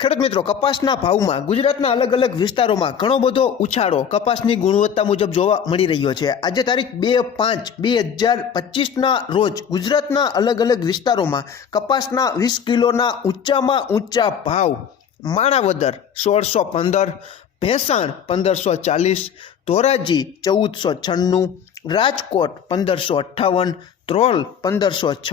ખેડૂત મિત્રો, કપાસના ભાવમાં ગુજરાતના અલગ અલગ વિસ્તારોમાં ઘણો બધો ઉછાળો કપાસની ગુણવત્તા મુજબ જોવા મળી રહ્યો છે. આજે તારીખ બે પાંચ બે હજાર પચીસના રોજ ગુજરાતના અલગ અલગ વિસ્તારોમાં કપાસના વીસ કિલોના ઊંચામાં ઊંચા ભાવ, માણાવદર સોળસો પંદર, ભેંસાણ પંદરસો ચાલીસ, ધોરાજી ચૌદસો છન્નું, રાજકોટ પંદરસો અઠ્ઠાવન, ધ્રોલ પંદરસો છ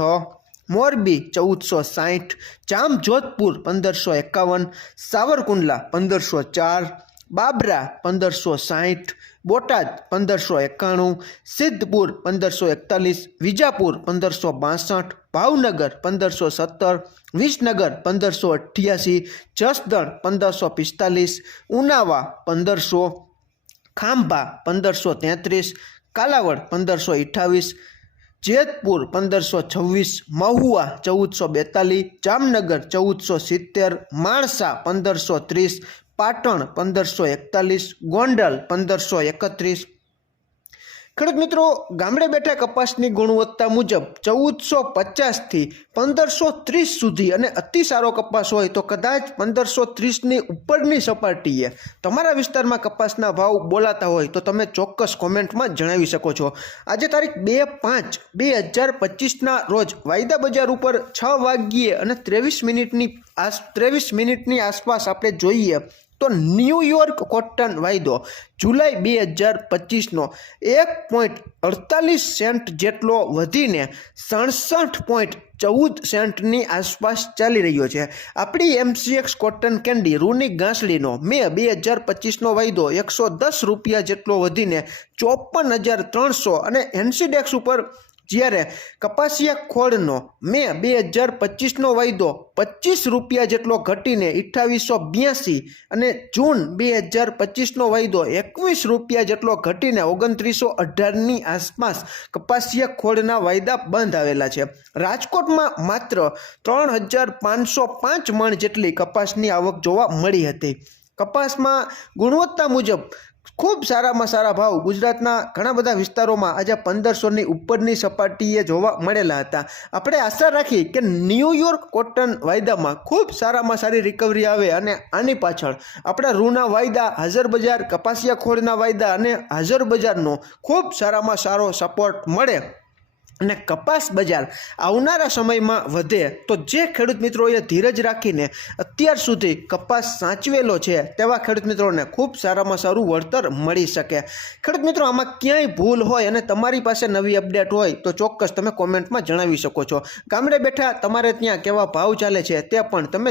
મોરબી ચૌદસો સાહીઠ, જામજોધપુર પંદરસો એકાવન, સાવરકુંડલા પંદરસો ચાર, બાબરા પંદરસો સાહીઠ, બોટાદ પંદરસો એકાણું, સિદ્ધપુર પંદરસો એકતાલીસ, વિજાપુર પંદરસો બાસઠ, ભાવનગર પંદરસો સત્તર, વિસનગર પંદરસો અઠ્યાસી, જસદણ પંદરસો પિસ્તાલીસ, ઉનાવા પંદરસો, ખાંભા પંદરસો તેત્રીસ, કાલાવડ પંદરસો અઠ્ઠાવીસ જેતપુર પંદરસો છવ્વીસ, મહુવા ચૌદસો બેતાલીસ, જામનગર ચૌદસો સિત્તેર, માણસા પંદરસો ત્રીસ, પાટણ પંદરસો એકતાલીસ, ગોંડલ પંદરસો એકત્રીસ ખેડૂત મિત્રો, ગામડે બેઠા કપાસની ગુણવત્તા મુજબ ચૌદસો પચાસથી પંદરસો ત્રીસ સુધી અને અતિ સારો કપાસ હોય તો કદાચ પંદરસો ત્રીસની ઉપરની સપાટીએ તમારા વિસ્તારમાં કપાસના ભાવ બોલાતા હોય તો તમે ચોક્કસ કોમેન્ટમાં જણાવી શકો છો. આજે તારીખ બે પાંચ બે હજાર પચીસના રોજ વાયદા બજાર ઉપર છ વાગ્યે અને ત્રેવીસ મિનિટની આસ, ત્રેવીસ મિનિટની આસપાસ આપણે જોઈએ તો ન્યૂયોર્ક કોટન વાયદો જુલાઈ બે હજાર પચીસનો એક પોઈન્ટ અડતાલીસ સેન્ટ જેટલો વધીને સડસઠ પોઈન્ટ ચૌદ સેન્ટની આસપાસ ચાલી રહ્યો છે. આપણી એમસીએક્સ કોટન કેન્ડી રૂની ગાંસડીનો મે બે હજાર પચીસનો વાયદો એકસો દસ રૂપિયા જેટલો વધીને ચોપન હજાર ત્રણસો અને એનસીડેક્સ ઉપર જ્યારે કપાસિયા ખોળનો મે બે હજાર પચીસનો વાયદો પચીસ રૂપિયા જેટલો ઘટીને અઠ્ઠાવીસો બ્યાસી અને જૂન બે હજાર પચીસનો વાયદો એકવીસ રૂપિયા જેટલો ઘટીને ઓગણત્રીસો અઢારની આસપાસ કપાસિયા ખોળના વાયદા બંધ આવેલા છે. રાજકોટમાં માત્ર ત્રણ હજાર પાંચસો પાંચ મણ જેટલી કપાસની આવક જોવા મળી હતી. કપાસમાં ગુણવત્તા મુજબ ખૂબ સારામાં સારા ભાવ ગુજરાતના ઘણા બધા વિસ્તારોમાં આજે પંદરસોની ઉપરની સપાટીએ જોવા મળેલા હતા. આપણે આશા રાખી કે ન્યૂયોર્ક કોટન વાયદામાં ખૂબ સારામાં સારી રિકવરી આવે અને આની પાછળ આપણા રૂના વાયદા, હાજર બજાર કપાસિયા ખોળના વાયદા અને હાજર બજારનો ખૂબ સારામાં સારો સપોર્ટ મળે. અને કપાસ બજાર આવનારા સમયમાં વધે તો જે ખેડૂત મિત્રોએ ધીરજ રાખીને અત્યાર સુધી કપાસ સાચવેલો છે તેવા ખેડૂત મિત્રોને ખૂબ સારામાં સારું વળતર મળી શકે. ખેડૂત મિત્રો, આમાં ક્યાંય ભૂલ હોય અને તમારી પાસે નવી અપડેટ હોય તો ચોક્કસ તમે કોમેન્ટમાં જણાવી શકો છો. ગામડે બેઠા તમારે ત્યાં કેવા ભાવ ચાલે છે તે પણ તમે